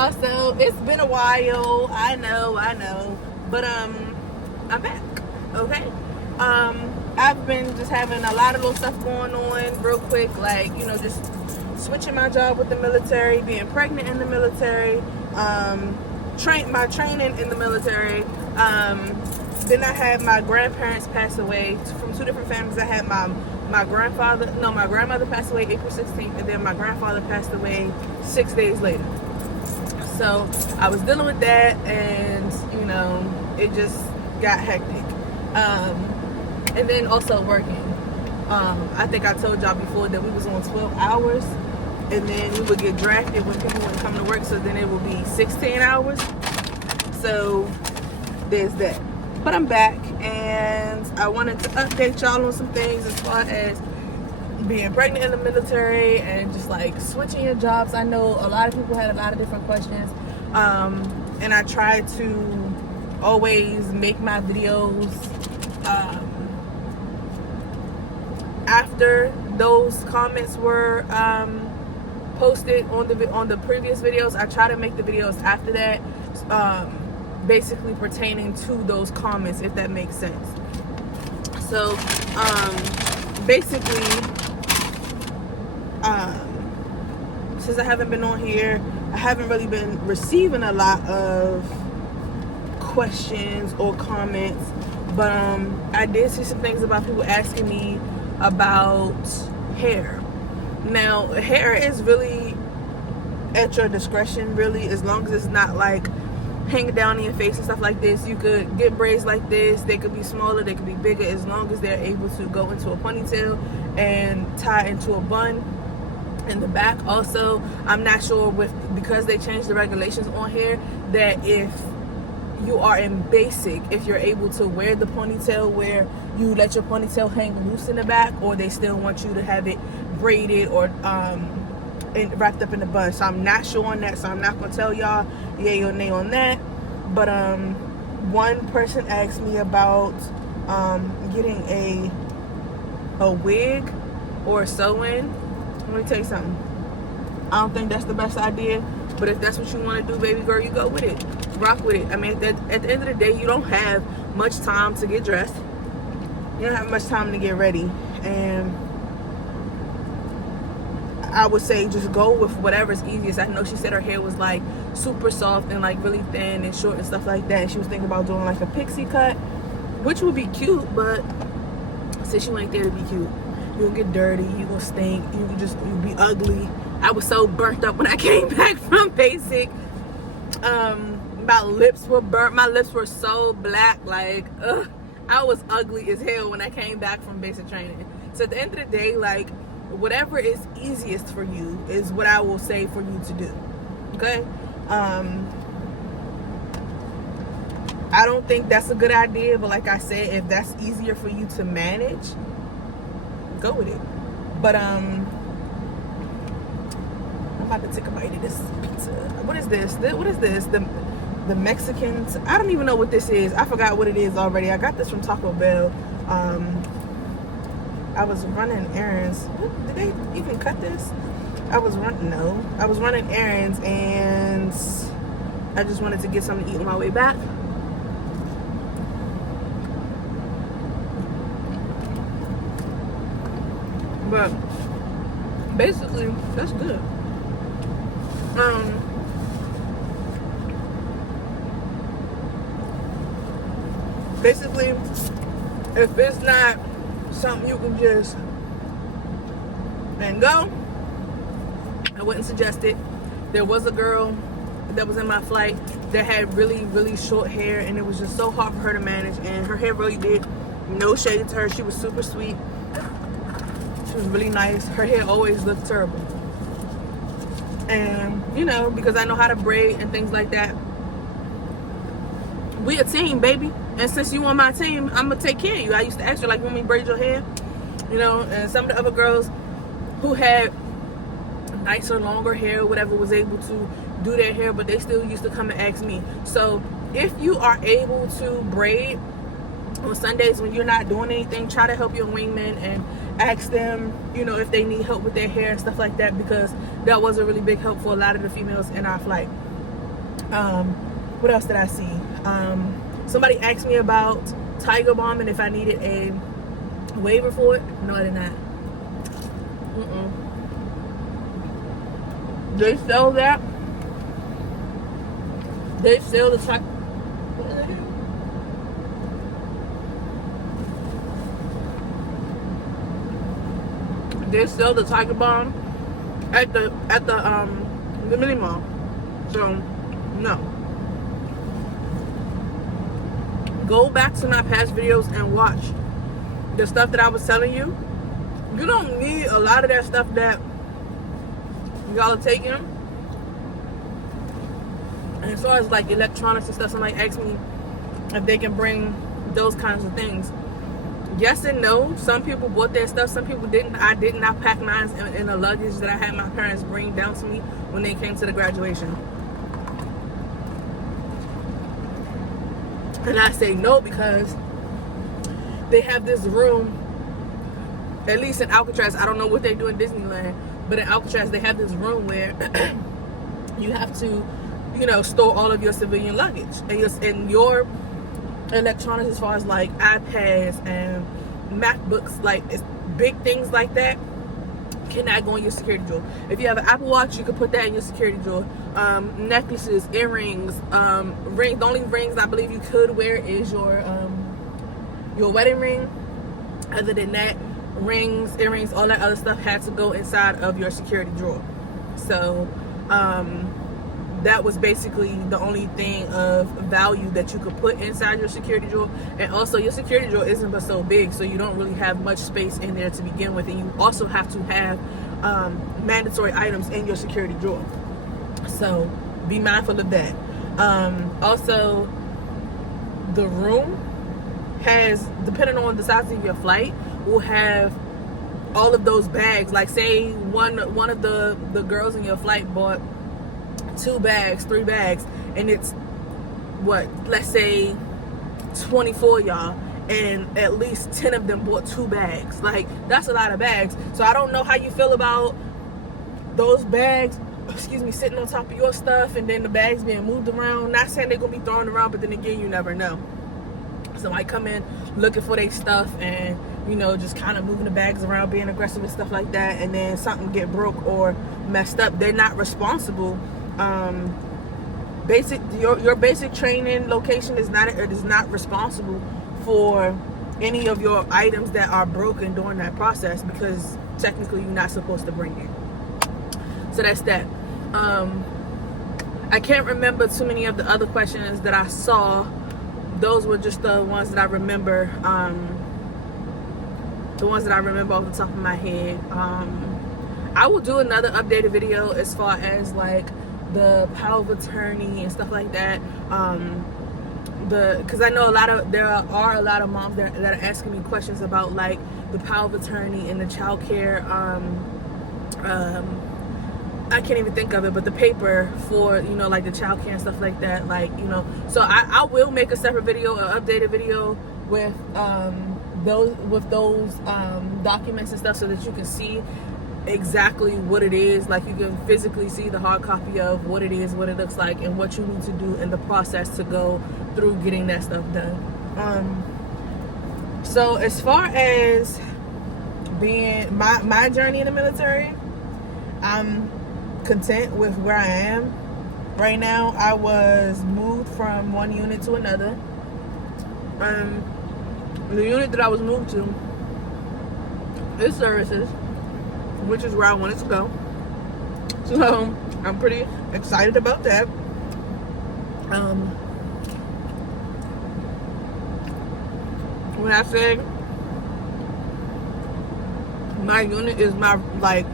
y'all. So it's been a while. I know. But I'm back. Okay. I've been just having a lot of little stuff going on real quick, like, just switching my job with the military, being pregnant in the military, my training in the military. Then I had my grandparents pass away from two different families. I had my grandmother passed away April 16th, and then my grandfather passed away 6 days later. So I was dealing with that, and it just got hectic. And then also working. I think I told y'all before that we was on 12 hours, and then we would get drafted when people wouldn't come to work, so then it would be 16 hours. So there's that. But I'm back, and I wanted to update y'all on some things as far as being pregnant in the military and just like switching your jobs. I know a lot of people had a lot of different questions, and I try to always make my videos after those comments were posted on the previous videos. I try to make the videos after that, basically pertaining to those comments, if that makes sense. So basically, since I haven't been on here, I haven't really been receiving a lot of questions or comments, but I did see some things about people asking me about hair. Now, hair is really at your discretion, really, as long as it's not like hanging down in your face and stuff like this. You could get braids like this. They could be smaller, they could be bigger, as long as they're able to go into a ponytail and tie into a bun in the back. Also, I'm not sure because they changed the regulations on here, that if you are in basic, if you're able to wear the ponytail where you let your ponytail hang loose in the back, or they still want you to have it braided or wrapped up in a bun. So I'm not sure on that, so I'm not gonna tell y'all yay or nay on that. But one person asked me about getting a wig or a sew-in. Let me tell you something, I don't think that's the best idea, but if that's what you want to do, baby girl, you go with it, rock with it. I mean, at the end of the day, you don't have much time to get dressed, you don't have much time to get ready, and I would say just go with whatever's easiest. I know she said her hair was like super soft and like really thin and short and stuff like that, and she was thinking about doing like a pixie cut, which would be cute, but since you ain't there to be cute, you'll get dirty, you gonna stink, you'll be ugly. I was so burnt up when I came back from basic. My lips were burnt, my lips were so black, like I was ugly as hell when I came back from basic training. So at the end of the day, like, whatever is easiest for you is what I will say for you to do. Okay? I don't think that's a good idea, but like I said, if that's easier for you to manage, go with it. But I'm about to take a bite of this pizza. What is this? What is this? The Mexicans. I don't even know what this is. I forgot what it is already. I got this from Taco Bell. I was running errands. Did they even cut this? I was running errands, and I just wanted to get something to eat on my way back. But basically, that's good. Basically, if it's not something you can just and go, I wouldn't suggest it. There was a girl that was in my flight that had really, really short hair, and it was just so hard for her to manage, and her hair really did no shade to her. She was super sweet. She was really nice. Her hair always looked terrible. And, because I know how to braid and things like that, we a team, baby. And since you on my team, I'm going to take care of you. I used to ask her, like, want me to braid your hair? And some of the other girls who had nicer, longer hair or whatever was able to do their hair, but they still used to come and ask me. So if you are able to braid on Sundays when you're not doing anything, try to help your wingman and ask them, if they need help with their hair and stuff like that, because that was a really big help for a lot of the females in our flight. What else did I see? Somebody asked me about Tiger Balm and if I needed a waiver for it. No, I did not. They sell that. They sell the Tiger. They sell the Tiger Balm at the mini mall. So no. Go back to my past videos and watch the stuff that I was telling you. You don't need a lot of that stuff that y'all are taking. And as far as like electronics and stuff, somebody asked me if they can bring those kinds of things. Yes and no. Some people bought their stuff, some people didn't. I did not pack mine in the luggage that I had my parents bring down to me when they came to the graduation. And I say no because they have this room, at least in Alcatraz. I don't know what they do in Disneyland, but in Alcatraz they have this room where you have to, you know, store all of your civilian luggage and your electronics, as far as like iPads and MacBooks, like it's big things like that, cannot go in your security drawer. If you have an Apple Watch, you can put that in your security drawer. Necklaces, earrings, rings. The only rings I believe you could wear is your wedding ring. Other than that, rings, earrings, all that other stuff had to go inside of your security drawer. So that was basically the only thing of value that you could put inside your security drawer. And also your security drawer isn't but so big, so you don't really have much space in there to begin with. And you also have to have mandatory items in your security drawer. So be mindful of that. Also, the room has, depending on the size of your flight, will have all of those bags. Like say one of the girls in your flight bought 2 bags, 3 bags, and it's what, let's say 24 y'all, and at least 10 of them bought 2 bags. Like, that's a lot of bags. So I don't know how you feel about those bags, sitting on top of your stuff and then the bags being moved around. Not saying they're gonna be thrown around, but then again, you never know. Somebody come in looking for their stuff and, you know, just kind of moving the bags around, being aggressive and stuff like that, and then something get broke or messed up. They're not responsible. Your basic training location is not responsible for any of your items that are broken during that process, because technically you're not supposed to bring it. So that's that. I can't remember too many of the other questions that I saw. Those were just the ones that I remember. The ones that I remember off the top of my head. I will do another updated video as far as like the power of attorney and stuff like that. Because I know there are a lot of moms that are asking me questions about like the power of attorney and the child care. I can't even think of it, but the paper for, you know, like the child care and stuff like that. Like, you know, so I will make a separate video, an updated video with those documents and stuff, so that you can see exactly what it is. Like, you can physically see the hard copy of what it is, what it looks like, and what you need to do in the process to go through getting that stuff done. So as far as being my journey in the military, I'm content with where I am right now. I was moved from one unit to another. The unit that I was moved to is services, which is where I wanted to go. So I'm pretty excited about that. When I say my unit is my like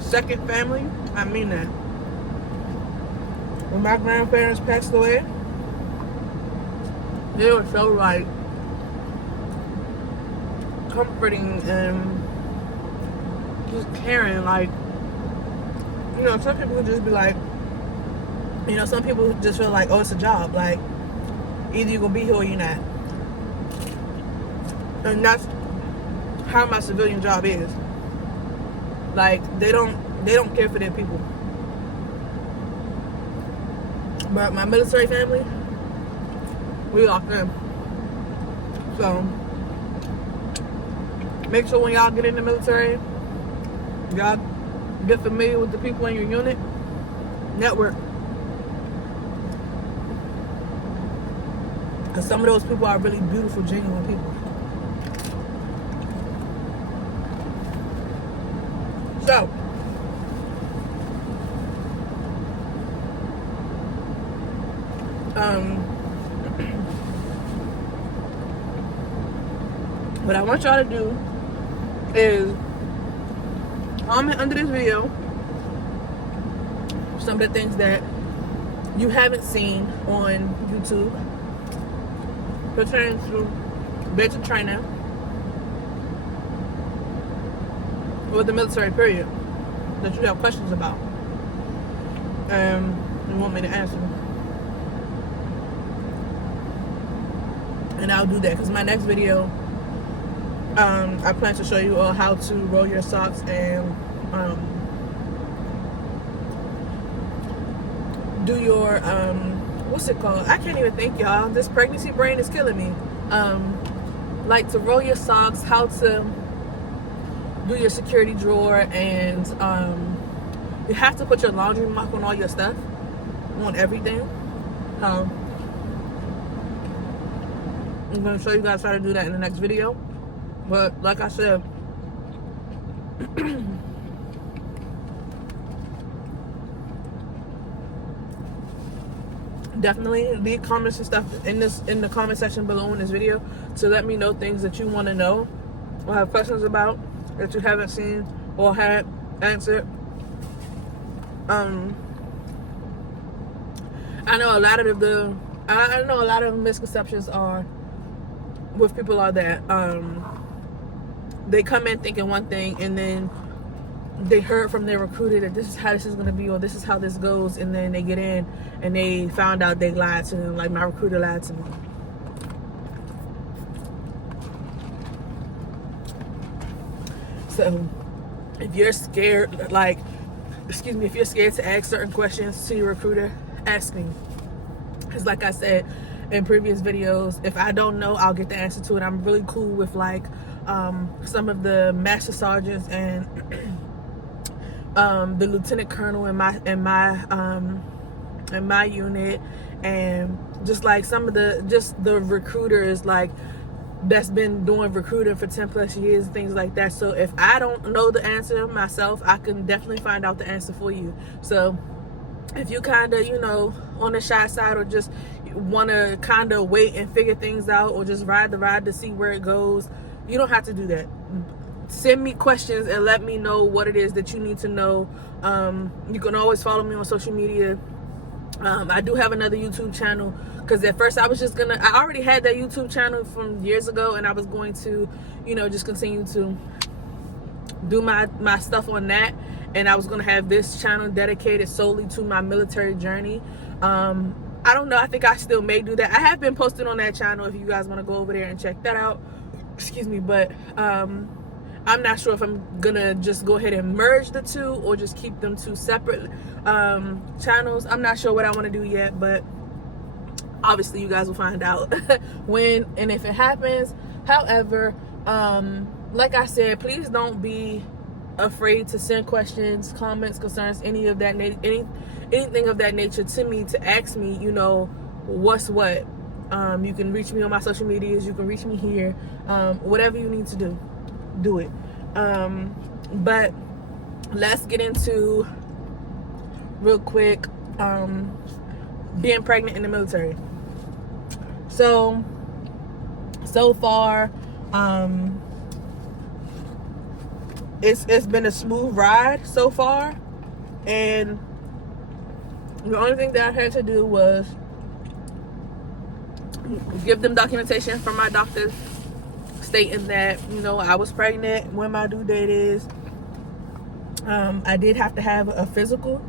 second family, I mean that. When my grandparents passed away, they were so like comforting and just caring. Like, you know, some people would just be like, you know, some people just feel like, oh, it's a job. Like, either you're gonna be here or you're not. And that's how my civilian job is. Like, they don't care for their people. But my military family, we locked in. So make sure when y'all get in the military, y'all get familiar with the people in your unit. Network. Because some of those people are really beautiful, genuine people. So, what I want y'all to do is comment under this video some of the things that you haven't seen on YouTube pertaining to basic training or the military period that you have questions about and you want me to answer. And I'll do that because my next video, I plan to show you all how to roll your socks and do your what's it called? I can't even think, y'all. This pregnancy brain is killing me. Like to roll your socks, how to do your security drawer, and you have to put your laundry mark on all your stuff, on everything. I'm going to show you guys how to do that in the next video. But like I said, definitely leave comments and stuff in the comment section below in this video to let me know things that you want to know or have questions about that you haven't seen or had answered. I know a lot of the misconceptions are with people are that they come in thinking one thing and then they heard from their recruiter that this is how this is going to be or this is how this goes, and then they get in and they found out they lied to them, like my recruiter lied to me. So if you're scared, if you're scared to ask certain questions to your recruiter, ask me. Because like I said in previous videos, if I don't know, I'll get the answer to it. I'm really cool with some of the master sergeants and the lieutenant colonel in my unit, and just like some of the recruiters that's been doing recruiting for 10 plus years, things like that. So if I don't know the answer myself, I can definitely find out the answer for you. So if you kind of, on the shy side or just want to kind of wait and figure things out or just ride the ride to see where it goes, you don't have to do that. Send me questions and let me know what it is that you need to know. You can always follow me on social media. I do have another YouTube channel because at first I was just I already had that YouTube channel from years ago, and I was going to, just continue to do my stuff on that, and I was going to have this channel dedicated solely to my military journey. I don't know, I think I still may do that. I have been posting on that channel if you guys want to go over there and check that out. Excuse me, but I'm not sure if I'm gonna just go ahead and merge the two or just keep them two separate channels. I'm not sure what I want to do yet, but obviously you guys will find out when and if it happens. However, like I said, please don't be afraid to send questions, comments, concerns, anything of that nature to me, to ask me, what's what. You can reach me on my social medias, you can reach me here, whatever you need to do it. But let's get into real quick being pregnant in the military. So far it's been a smooth ride so far, and the only thing that I had to do was give them documentation from my doctor stating that I was pregnant when my due date is. I did have to have a physical,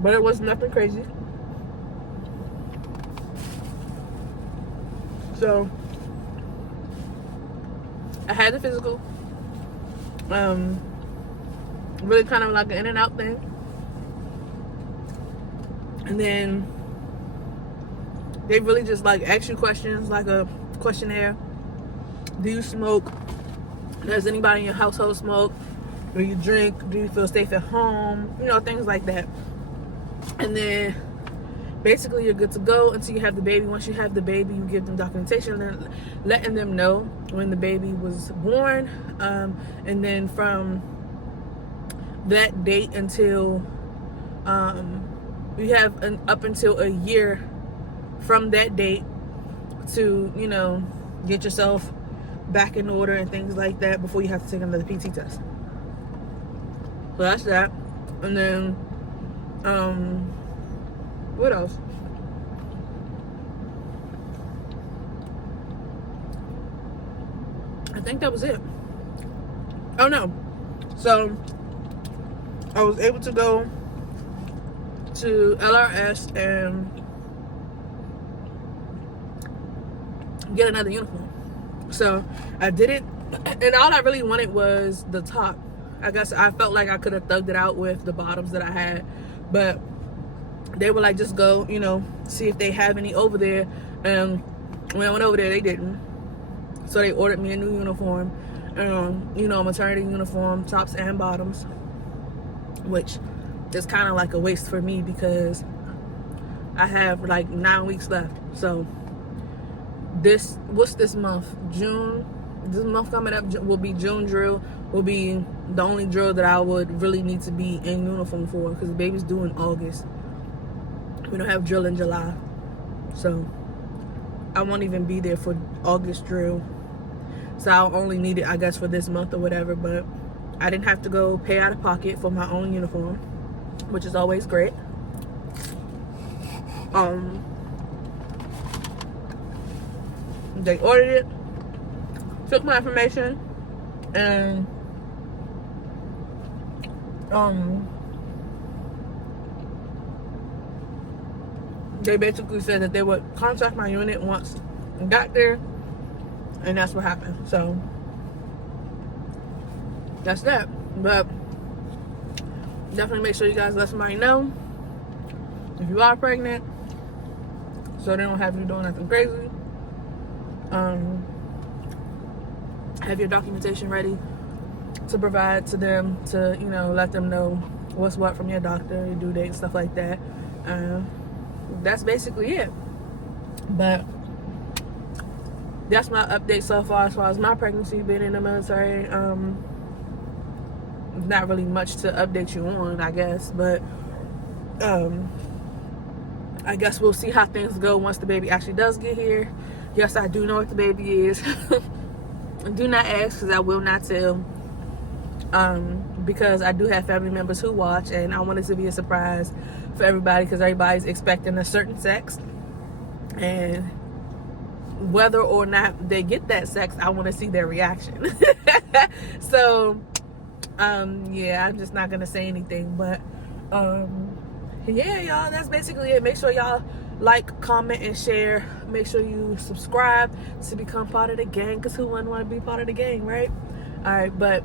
but it was nothing crazy. So I had the physical, really kind of like an in and out thing. And then they really just like ask you questions, like a questionnaire. Do you smoke? Does anybody in your household smoke? Do you drink? Do you feel safe at home? You know, things like that. And then basically you're good to go until you have the baby. Once you have the baby, you give them documentation, and then letting them know when the baby was born. And then from that date until you have up until a year from that date to, you know, get yourself back in order and things like that before you have to take another PT test. So that's that. And then what else? I think that was it. Oh no. So I was able to go to LRS and get another uniform. So I did it, and all I really wanted was the top. I guess I felt like I could have thugged it out with the bottoms that I had, but they were like, just go, you know, see if they have any over there. And when I went over there, they didn't. So they ordered me a new uniform, you know, maternity uniform, tops and bottoms, which is kind of like a waste for me because I have like 9 weeks left. So what's this month? June. This month coming up will be June drill. Will be the only drill that I would really need to be in uniform for, because the baby's due in August. We don't have drill in July, so I won't even be there for August drill. So I'll only need it, I guess, for this month or whatever. But I didn't have to go pay out of pocket for my own uniform, which is always great. They ordered it, took my information, and they basically said that they would contact my unit once I got there, and that's what happened. So that's that. But definitely make sure you guys let somebody know if you are pregnant, so they don't have you doing nothing crazy. Have your documentation ready to provide to them, to, you know, let them know what's what from your doctor, your due date, stuff like that. That's basically it. But that's my update so far as my pregnancy, being in the military. Not really much to update you on, I guess, but I guess we'll see how things go once the baby actually does get here. Yes, I do know what the baby is. Do not ask, because I will not tell. Because I do have family members who watch, and I want it to be a surprise for everybody, because everybody's expecting a certain sex, and whether or not they get that sex, I want to see their reaction. So yeah, I'm just not gonna say anything, but yeah, y'all, that's basically it. Make sure y'all like, comment, and share. Make sure you subscribe to become part of the gang, because who wouldn't want to be part of the gang, right? All right, but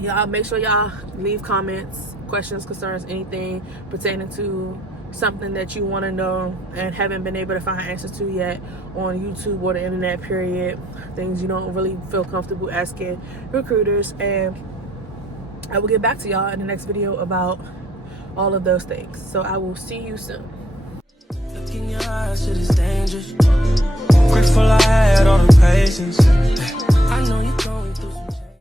y'all make sure y'all leave comments, questions, concerns, anything pertaining to something that you want to know and haven't been able to find answers to yet on YouTube or the internet, period. Things you don't really feel comfortable asking recruiters, and I will get back to y'all in the next video about all of those things. So I will see you soon. Look in your eyes, it is dangerous. Grateful I had all the patience.